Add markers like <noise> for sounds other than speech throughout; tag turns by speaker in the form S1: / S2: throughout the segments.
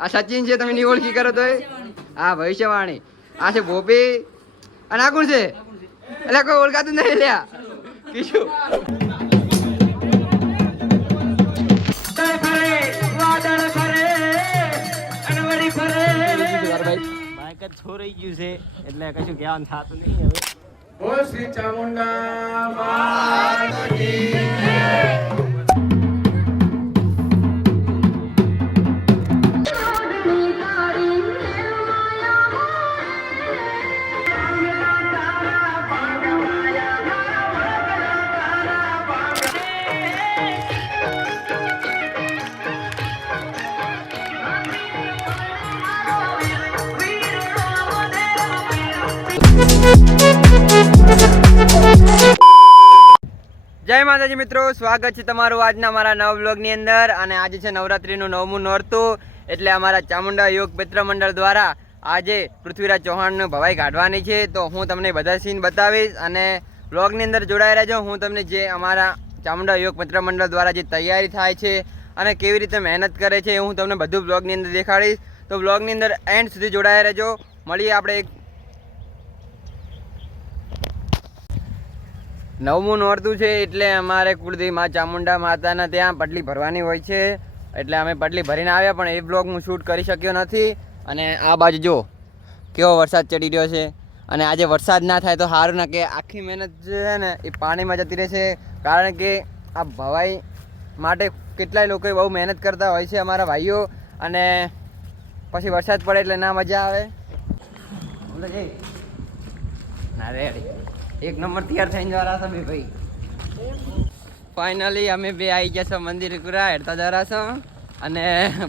S1: આ સચિન છે, તમે ની ઓળખી કરો તો આ ભવિષ્યવાણી. આ છે ભોપી. અને આ કોણ છે. એટલે કોઈ ઓળખાતું નહીં લ્યા. કીશું
S2: બાઈક જ છોરાઈ ગયું છે એટલે કશું કહેવાનું થતું નહીં હવે.
S3: બોલ શ્રી ચામુંડા માતા કી
S1: જય માતાજી મિત્રો, સ્વાગત છે તમારું આજના મારા નવ બ્લોગની અંદર. અને આજે છે નવરાત્રીનું નવમું નોરતું, એટલે અમારા ચામુંડા યોગ મિત્ર મંડળ દ્વારા આજે પૃથ્વીરાજ ચૌહાણનું ભવાઈ કાઢવાની છે. તો હું તમને બધા સીન બતાવીશ અને બ્લોગની અંદર જોડાઈ રહેજો. હું તમને જે અમારા ચામુંડા યોગ મિત્ર મંડળ દ્વારા જે તૈયારી થાય છે અને કેવી રીતે મહેનત કરે છે હું તમને બધું બ્લોગની અંદર દેખાડીશ. તો બ્લોગની અંદર એન્ડ સુધી જોડાઈ રહેજો. મળીએ આપણે એક નવમું નોરતું છે એટલે અમારે કુળદેવી મા ચામુંડા માતાના ત્યાં પટલી ભરવાની હોય છે. એટલે અમે પટલી ભરીને આવ્યા, પણ એ બ્લોગ હું શૂટ કરી શક્યો નથી. અને આ બાજુ જો, કેવો વરસાદ ચડી રહ્યો છે. અને આજે વરસાદ ના થાય તો સારું ના કે આખી મહેનત છે ને એ પાણીમાં જતી રહે છે. કારણ કે આ ભવાઈ માટે કેટલાય લોકો બહુ મહેનત કરતા હોય છે અમારા ભાઈઓ. અને પછી વરસાદ પડે એટલે ના મજા આવે. ના, રેડી. એક નંબર તૈયાર થઈને જવા છો બે ભાઈ. ફાઇનલી અમે બે આવી ગયા છો મંદિર પૂરા હેડતા જરા છો. અને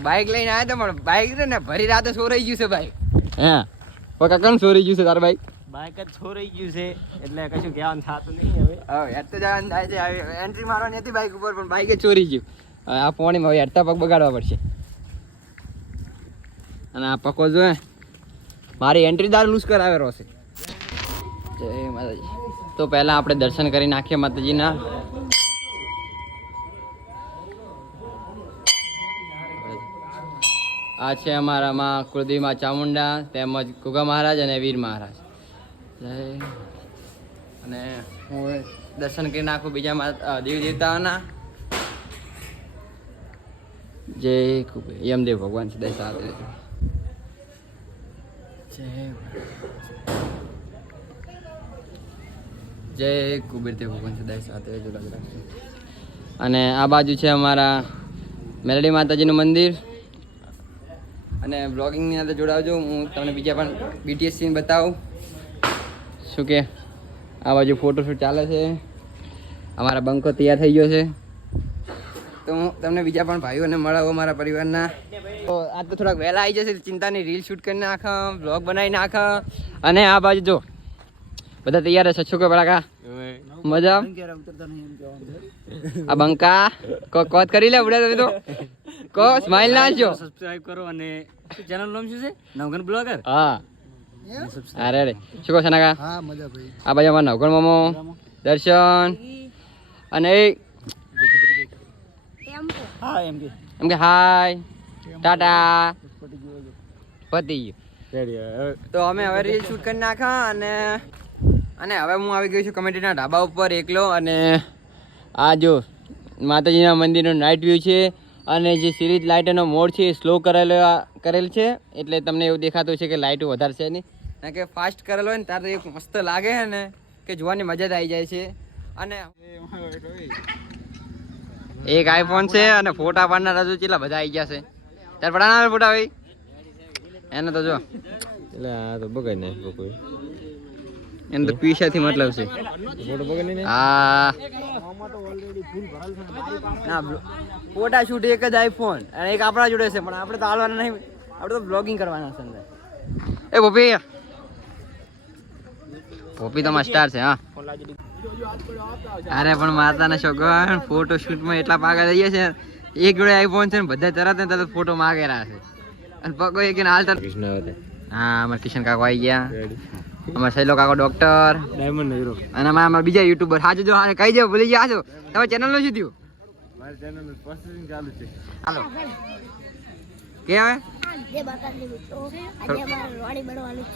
S1: બાઇક લઈને આવ્યા તો પણ બાઇક ને ભરી રાતે સોરાઈ ગયું છે બાઇક હે. પકા કણ સોરાઈ ગયું છે તાર બાઇક
S2: બાઈક જ છોરાઈ ગયું છે એટલે કશું કહેવાનું થતું નહીં હવે.
S1: હવે હેડતા જવાનું થાય છે હવે એન્ટ્રી મારવાની હતી બાઇક ઉપર પણ બાઇક જ ચોરી ગયું. હવે આ પોણીમાં હવે હેડતા પગ બગાડવા પડશે. અને આ પકો જો મારી એન્ટ્રી દાર લૂઝ કરાવેલો છે. જય માતાજી. તો પહેલાં આપણે દર્શન કરી નાખીએ માતાજીના. આ છે અમારામાં કુળદેવીમાં ચામુંડા, તેમજ કુગા મહારાજ અને વીર મહારાજ. અને હું દર્શન કરી નાખું બીજા દેવ દેવતાઓના. જય યમદેવ ભગવાન છે સાથે જય. જય કુબેર દેવ ભગવાન સાથે રહેજો અને આ બાજુ છે અમારા મેલડી માતાજીનું મંદિર. અને બ્લોગિંગની અંદર જોડાવજો. હું તમને બીજા પણ બીટીએસ સીન બતાવું. શું કે? આ બાજુ ફોટોશૂટ ચાલે છે. અમારા બંકો તૈયાર થઈ ગયો છે. તો હું તમને બીજા પણ ભાઈઓને મળાવું અમારા પરિવારના. તો આજ તો થોડાક વહેલા આવી જશે. ચિંતાની રીલ શૂટ કરી નાખ બ્લોગ બનાવી નાખ. અને આ બાજુ જો બધા તૈયાર છે છોકરો બળાકા મજા? આ બંકા? કો કોત કરી લે ઉડે તમે તો કો સ્માઈલ ના જો
S2: સબસ્ક્રાઇબ કરો અને ચેનલ નામ શું છે? નવગણ બ્લોગર?
S1: હા. અરે રે શું કહો સનાકા
S3: હા મજા ભાઈ.
S1: આ ભાઈ અમારા નવગણ મામો. દર્શન. અને એ
S2: એમ કે.
S1: એમ કે હાય ટાટા. પતી ગયું. તો અમે હવે રીલ શૂટ કરી નાખા અને અને હવે હું આવી ગયો છું કમેટીના ઢાબા ઉપર એકલો અને આ જો માતાજીના મંદિરનો નાઇટ વ્યૂ છે અને જે સિરીઝ લાઇટનો મોડ છે એ સ્લો કરેલો કરેલ છે. એટલે તમને એવું દેખાતું છે કે લાઇટો વધારે છે નહીં. કે ફાસ્ટ કરેલો હોય ને ત્યારે એક મસ્ત લાગે ને કે જોવાની મજા જ આવી જાય છે. અને એક આઈફોન છે અને ફોટા પાડનાર હજુ કેટલા બધા આવી ગયા છે. ત્યારે પડાના ફોટા ભાઈ? એને તો જો.
S2: એટલે આ તો બગાડ નાખ્યો કોઈ.
S1: એને તો પીસાથી મતલબ છે. આ ના ફોટા શૂટ એક જ આઈફોન અને એક આપણા જોડે છે પણ આપણે તો હાલવાના નહીં આપણે તો બ્લોગિંગ કરવાના છે અંદર. એ ભોપી. પોપી તો સ્ટાર છે હા. અરે પણ માતાના છોકરા ફોટો શૂટમાં એટલા પાગા થઈ ગયા છે. એક જોડે આઈફોન છે ને બધા તરત ને તરત ફોટો માગેલા છે. અને પગો એક હાલતા હાલ હા અમારે કિશન કાકો આવી ગયા. અમારા શૈલો કાકો ડોક્ટર
S2: ડાયમંડ નગરો.
S1: અને અમારા અમારા બીજા યુટ્યુબર હાજુ જો હારે કહી દો ભૂલી ગયા છો. તમારી ચેનલનું શું થયું?
S2: મારી ચેનલ પ્રોસેસિંગ ચાલુ છે.
S1: હાલો. કે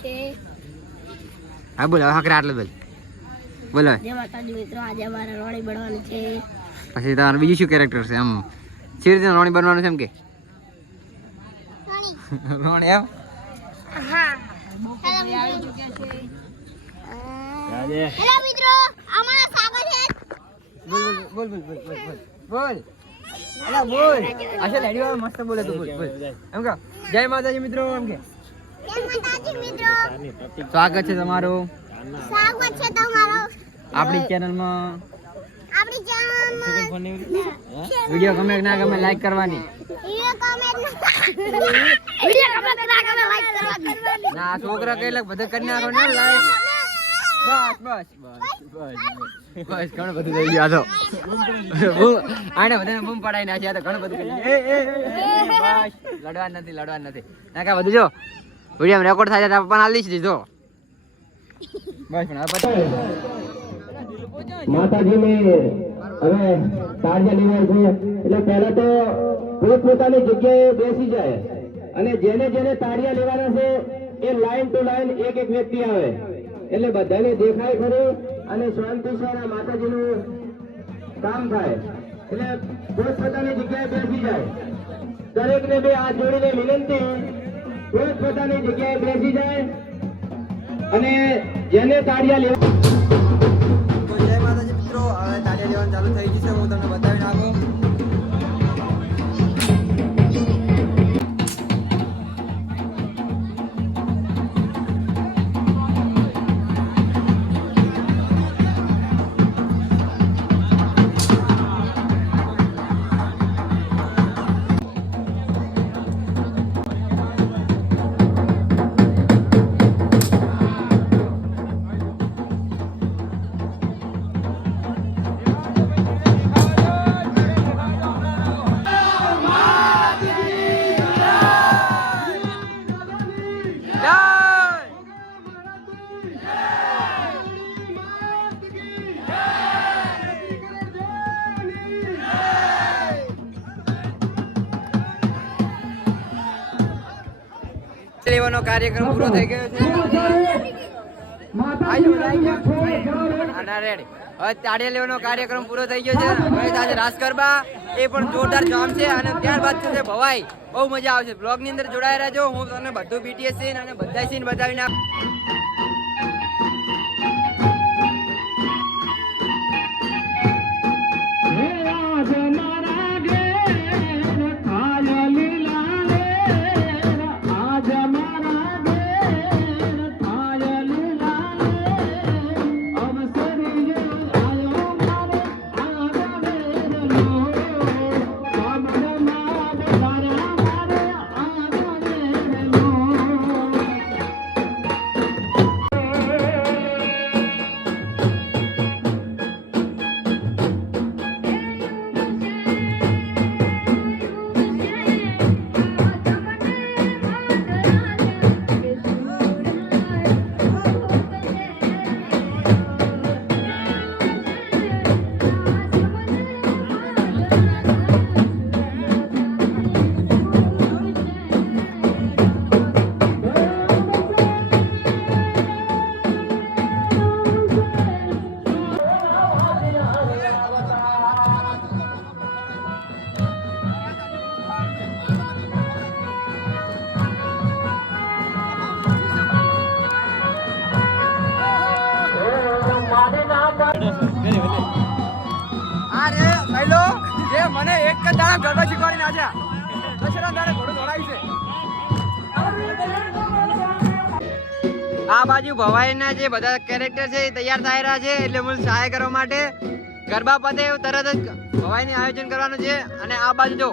S4: છે
S1: હા બોલો હકરે આટલું બોલ. બોલો. પછી તમારું બીજું શું કેરેક્ટર છે આમ? સી રીતે રોણી બનવાનું છે એમ કે? રોણી. <laughs> એમ?
S2: આજે
S4: હેલો મિત્રો. અમારા સાગર છે.
S1: બોલ બોલ બોલ બોલ બોલ બોલ બોલ. અલા બોલ. આશા લેડી વાળો મસ્ત બોલે તું બોલ બોલ. એમ કહો. જય માતાજી મિત્રો એમ કે.
S4: જય માતાજી મિત્રો.
S1: સ્વાગત છે તમારું.
S4: સ્વાગત છે તમારો.
S1: આપણી ચેનલમાં.
S4: આપણી ચેનલમાં.
S1: વીડિયો ગમે કે ના ગમે લાઈક કરવાની.
S4: વિડિયો ગમે વિડિયો ના ગમે લાઈક કરવાની
S1: ના છોકરા કઈ લાગ બધા કરી નાખો ને લાઈક બસ બસ બસ બસ બસ ઘણું બધું થઈ ગયું તો. આને બધાને બૂમ પડાવી નાખ્યા તો ઘણું બધું બસ. લડવા નથી લડવા નથી. ના કા બધું જો વીડિયો રેકોર્ડ થાય તો પણ આલી દીધો. બસ પણ હવે પછી
S5: માતાજીને હવે તાળિયા લેવા એટલે પહેલા તો પોતપોતાની જગ્યાએ બેસી જાય. અને જેને જેને તાળિયા લેવાના છે, એ લાઈન ટુ લાઈન એક એક વ્યક્તિ આવે. એટલે બધાને દેખાય ખરી અને શાંતિસર આ માતાજીનું કામ થાય. એટલે પોતપોતાની જગ્યાએ બેસી જાય. દરેકને બે હાથ જોડીને વિનંતી પોતપોતાની જગ્યાએ બેસી જાય અને જેને તાળિયા લેવા
S1: જય માતાજી મિત્રો, હવે તાળીયા લેવાનું ચાલુ થઈ ગયું છે. હું તમને બતાવી કાર્યક્રમ પૂરો થઈ ગયો છે. તાળીયા લેવાનો કાર્યક્રમ પૂરો થઈ ગયો છે. આજે રાસ ગરબા એ પણ જોરદાર જામ છે અને ત્યારબાદ છે ભવાઈ. બહુ મજા આવશે. બ્લોગની અંદર જોડાયેલા રહેજો. હું તમને બધું બીટીએસ સીન અને બધા સીન બતાવી બાજુ ભવાઈના જે બધા કેરેક્ટર છે એ તૈયાર થઈ રહ્યા છે, એટલે હું સહાય કરવા માટે ગરબા પતે તરત જ ભવાઈનું આયોજન કરવાનું છે. અને આ બાજુ જો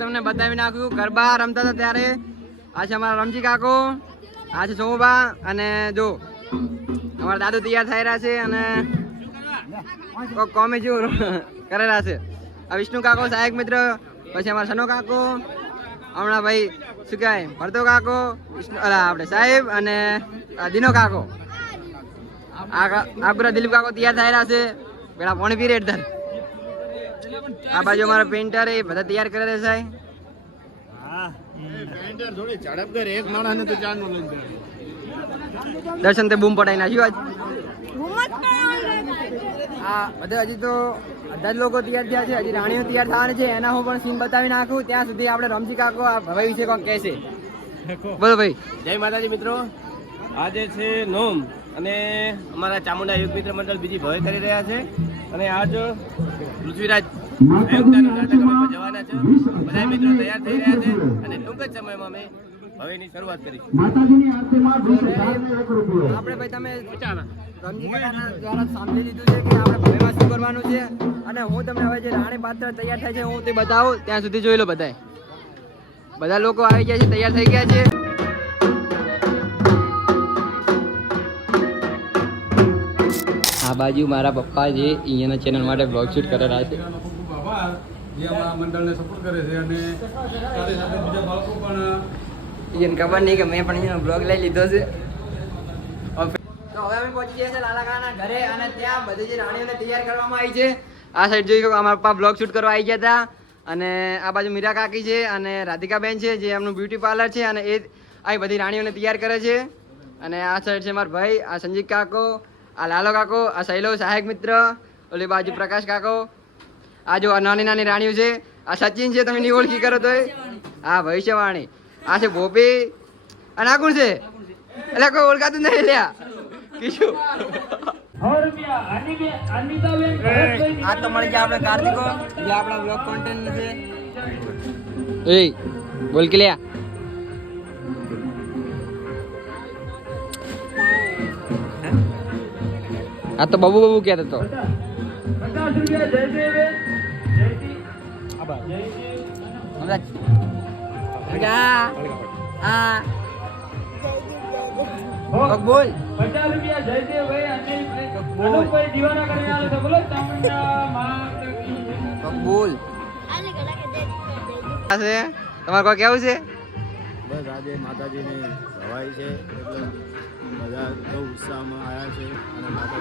S1: તમને બતાવી નાખું. ગરબા રમતા હતા ત્યારે. આ છે અમારા રમજી કાકો. આ છે સોમુભા અને જો, અમારા દાદુ તૈયાર થઈ રહ્યા છે અને કોક કોમી જેવું કરેલા છે. આ વિષ્ણુ કાકો, સહાયક મિત્ર, પછી અમારા સનો કાકો, હમણાં ભાઈ, શું કહેવાય, ભરતો કાકો, વિષ્ણુ આપણે સાહેબ અને દિનો કાકો. આ આ દિલીપ કાકો તૈયાર થઈ રહ્યા છે. પેલા પોણી પીરિયડ ધર આ બાજુ અમારા પેન્ટર એ બધા તૈયાર કરે છે સાહેબ. દર્શન તે બૂમ પડાઈ નાખ્યું આજ. આ બધા હજી તો બધા જ લોકો તૈયાર થયા છે હજી રાણીઓ તૈયાર થવાની છે એના હું પણ સીન બતાવી નાખું. ત્યાં સુધી આપણે રમજી કાકો આ ભવાઈ વિશે કોણ કહેશે બોલો ભાઈ.
S2: જય માતાજી મિત્રો. આજે છે નોમ અને અમારા ચામુંડા યુગ મિત્ર મંડળ બીજી ભય કરી રહ્યા છે. અને આજ પૃથ્વીરાજ અમે ભજવવાના છે. બધા મિત્રો તૈયાર થઈ રહ્યા છે અને ટૂંક જ સમયમાં અમે શરૂઆત કરીશું.
S1: આપણે ભાઈ તમે દ્વારા સાંભળી લીધું છે કે આપણે ભવ્યમાં શું કરવાનું છે. અને હું તમને હવે જે રાણી પાત્ર તૈયાર થાય છે હું તે બતાવું. ત્યાં સુધી જોઈ લો બધાય. બધા લોકો આવી ગયા છે તૈયાર થઈ ગયા છે. આ બાજુ મારા પપ્પા જે અહીંયાના ચેનલ માટે બ્લોગ શૂટ કરેલા છે.
S6: જે અમારા મંડળને સપોર્ટ કરે છે અને સાથે સાથે બીજા બાળકો પણ
S1: એને ખબર નહીં કે મેં પણ એનો બ્લોગ લઈ લીધો છે. તો હવે અમે પહોંચી ગયા છે લાલા ઘરે અને ત્યાં બધી જે રાણીઓને તૈયાર કરવામાં આવી છે. આ સાઈડ જોઈ અમારા પપ્પા બ્લોગ શૂટ કરવા આવી ગયા હતા. અને આ બાજુ મીરા કાકી છે અને રાધિકાબેન છે જે એમનું બ્યુટી પાર્લર છે અને એ આ બધી રાણીઓને તૈયાર કરે છે. અને આ સાઈડ છે મારા ભાઈ આ સંજીવ કાકો આ લાલો કાકો આ શૈલો સહાયક મિત્ર ઓલી બાજુ પ્રકાશ કાકો. આ જો આ નાની નાની રાણીઓ છે આ સચિન છે તમે ની ઓળખી કરો તો હા ભવિષ્યવાણી. આ છે ભોપી. અને આ કોણ છે. એટલે કોઈ ઓળખાતું નહીં લ્યા. કીશું આ તો મળી ગયા આપણે કાર્તિકો જે આપણા બ્લોગ કોન્ટેન્ટ છે. એ બોલ કે લ્યા. આ તો બબુ બબુ કહેતો તો આ આ બોલ. કોક બોલ.
S4: આને ઘણા કે દે
S1: આ છે? તમારે કોઈ કેવું છે?
S2: બસ આજે માતાજીની સવાઈ છે એટલે બધા બહુ ઉત્સાહમાં આવ્યા છે અને માતા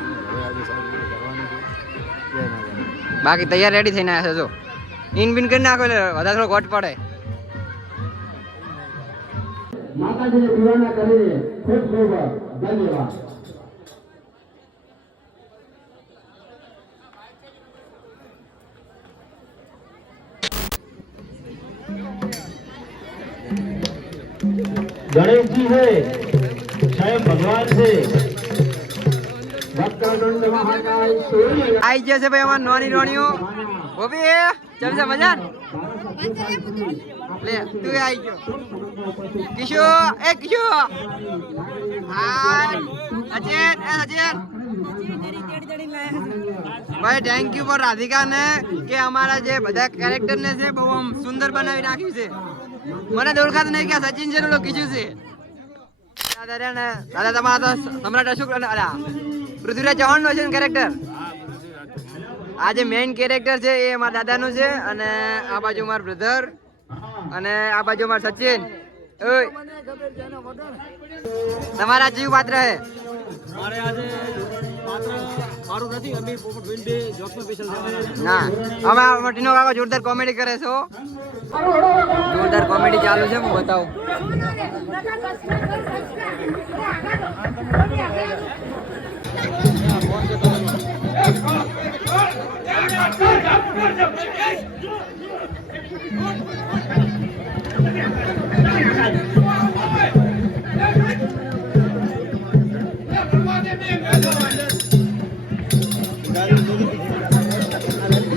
S1: બાકી તૈયાર રેડી થઈને આવ્યા છો ઇન બિન કરી નાખો એટલે વધારે થોડો ઘટ પડે.
S5: માતાજીને દીવાના કરીને ખૂબ ખૂબ ધન્યવાદ. ગણેશજી હે
S1: આઈ ગયા છે ભાઈ અમાર નોની નોનીઓ ભોબી એ જમશે મજા લે, તું આઈ ગયો. કિશો, એ કિશો. અજેન, એ અજેન. ભાઈ થેન્ક યુ ફોર રાધિકા ને કે અમારા જે બધા કેરેક્ટર ને છે, બહુ આમ સુંદર બનાવી નાખ્યું છે. મને તો નહીં કે સચિન છે કિશુ છે. દાદા તમારા તો સમ્રાટ અશોક અલા, પૃથ્વીરાજ ચૌહાણ નો છે ને કેરેક્ટર આ જે મેઇન કેરેક્ટર છે એ મારા દાદાનું છે અને આ બાજુ મારા બ્રધર અને આ બાજુ મારા સચિન. તમારા જીવ પાત્ર હે.
S2: મારે આજે પાત્ર
S1: ના અમે મટીનો કાકા જોરદાર કોમેડી કરે છે જોરદાર કોમેડી ચાલુ છે હું બતાવું.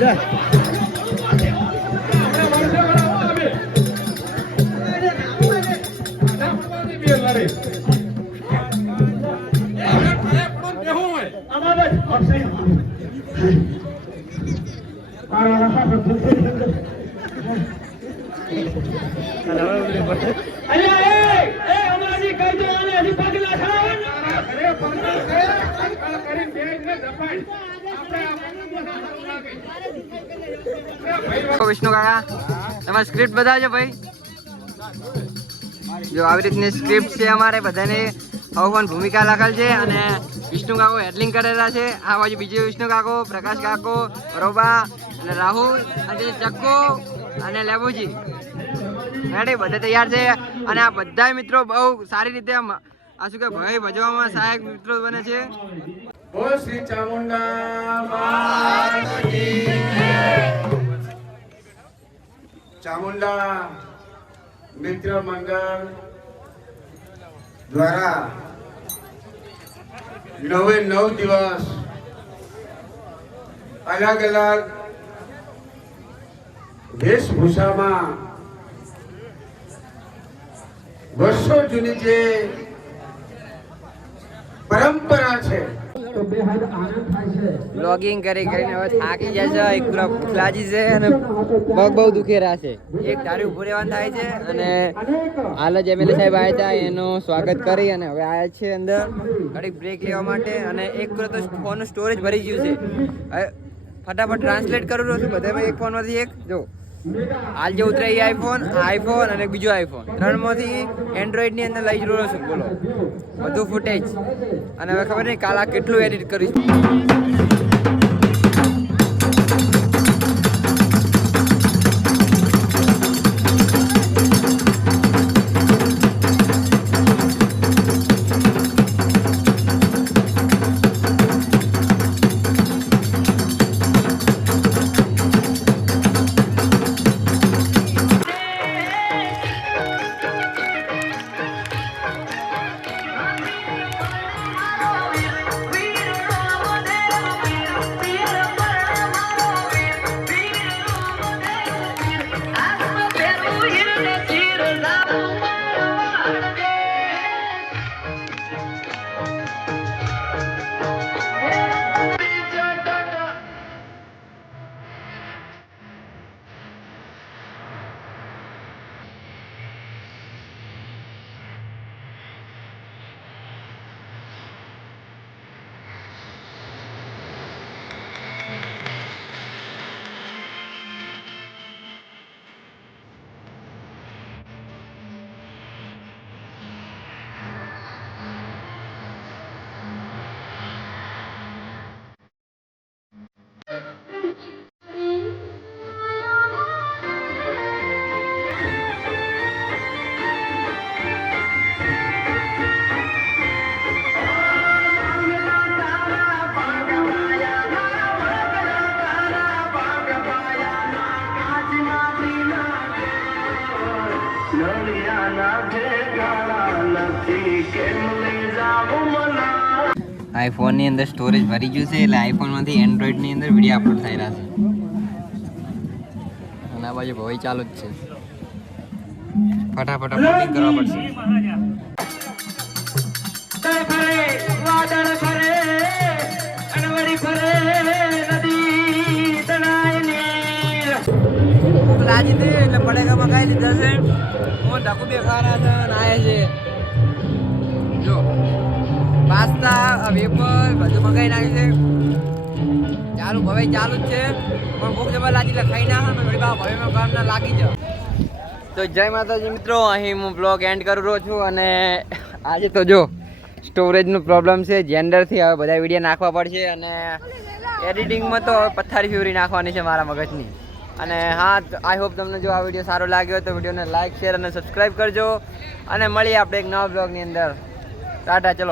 S5: અમારે
S1: વિષ્ણુ કાકા? તમારી સ્ક્રિપ્ટ બતાવજો ભાઈ. જો આવી રીતની સ્ક્રિપ્ટ છે અમારે, બધાને અવફોન ભૂમિકા લખેલ છે અને વિષ્ણુ કાકો હેડલિંગ કરેલા છે. આ બાજુ બીજો વિષ્ણુ કાકો, પ્રકાશ કાકો રોબા અને રાહુલ અને ચક્કો અને લેબુજી. રેડી બધા તૈયાર છે. અને આ બધા મિત્રો બહુ સારી રીતે આ શું કે ભાઈ ભજવામાં સહાયક મિત્રો બને છે.
S3: શ્રી ચામુંડા ચામુંડા, મિત્ર મંડળ દ્વારા નવે નવ દિવસ અલગ અલગ વેશભૂષામાં વર્ષો જૂની જે પરંપરા છે
S1: બ્લોગિંગ કરી કરીને હવે થાકી જાય છે, એક પૂરા ભૂખલાજી છે અને બહુ દુખી રહ્યા છે. એક ધારી ઉભું રહેવાનું થાય છે અને હાલ જ એમએલએ સાહેબ આવ્યા હતા, એનું સ્વાગત કરી અને હવે આવ્યા છે અંદર ઘડીક બ્રેક લેવા માટે અને એક પૂરો તો ફોનનું સ્ટોરેજ ભરી ગયું છે. ફટાફટ ટ્રાન્સલેટ કરું રહ્યો છું બધા એક ફોનમાંથી એક, જો. હાલ જે ઉતરાય આઈફોન આઈફોન અને બીજો આઈફોન ત્રણમાંથી એન્ડ્રોઈડની અંદર લઈ રહ્યો છું, બોલો. બધું ફૂટેજ અને હવે ખબર નહીં કાલ કેટલું એડિટ કરીશ. આઈફોનની અંદર સ્ટોરેજ ભરી ગયું છે એટલે આઈફોનમાંથી એન્ડ્રોઈડની અંદર વીડિયો અપલોડ થઈ રહ્યા છે. અને આ બાજુ ભવાઈ ચાલુ જ છે. ફટાફટ અપલોડિંગ કરવા પડશે. હતી એટલે પડેગામાં ખાઈ લીધા છે. હું ઢાકુ બે ખારા છે અને છે જો. પાસ્તા વેફર, બધું મંગાવી નાખ્યું છે. ચાલુ, હવે ચાલુ જ છે. પણ ભૂખ જબર લાગી એટલે ખાઈ ના વળી બા ભવે કામ ના લાગી જાવ તો જય માતાજી મિત્રો, અહીં હું બ્લોગ એન્ડ કરું રહ્યો છું અને આજે તો જો સ્ટોરેજનું પ્રોબ્લેમ છે. જેન્ડરથી હવે બધા વીડિયો નાખવા પડશે અને એડિટિંગમાં તો પથ્થારી ફ્યુરી નાખવાની છે મારા મગજની. અને હા આઈ હોપ તમને જો આ વીડિયો સારો લાગ્યો તો વિડીયોને લાઇક શેર અને સબસ્ક્રાઈબ કરજો. અને મળીએ આપણે એક નવા બ્લોગની અંદર. ટાટા, ચલો.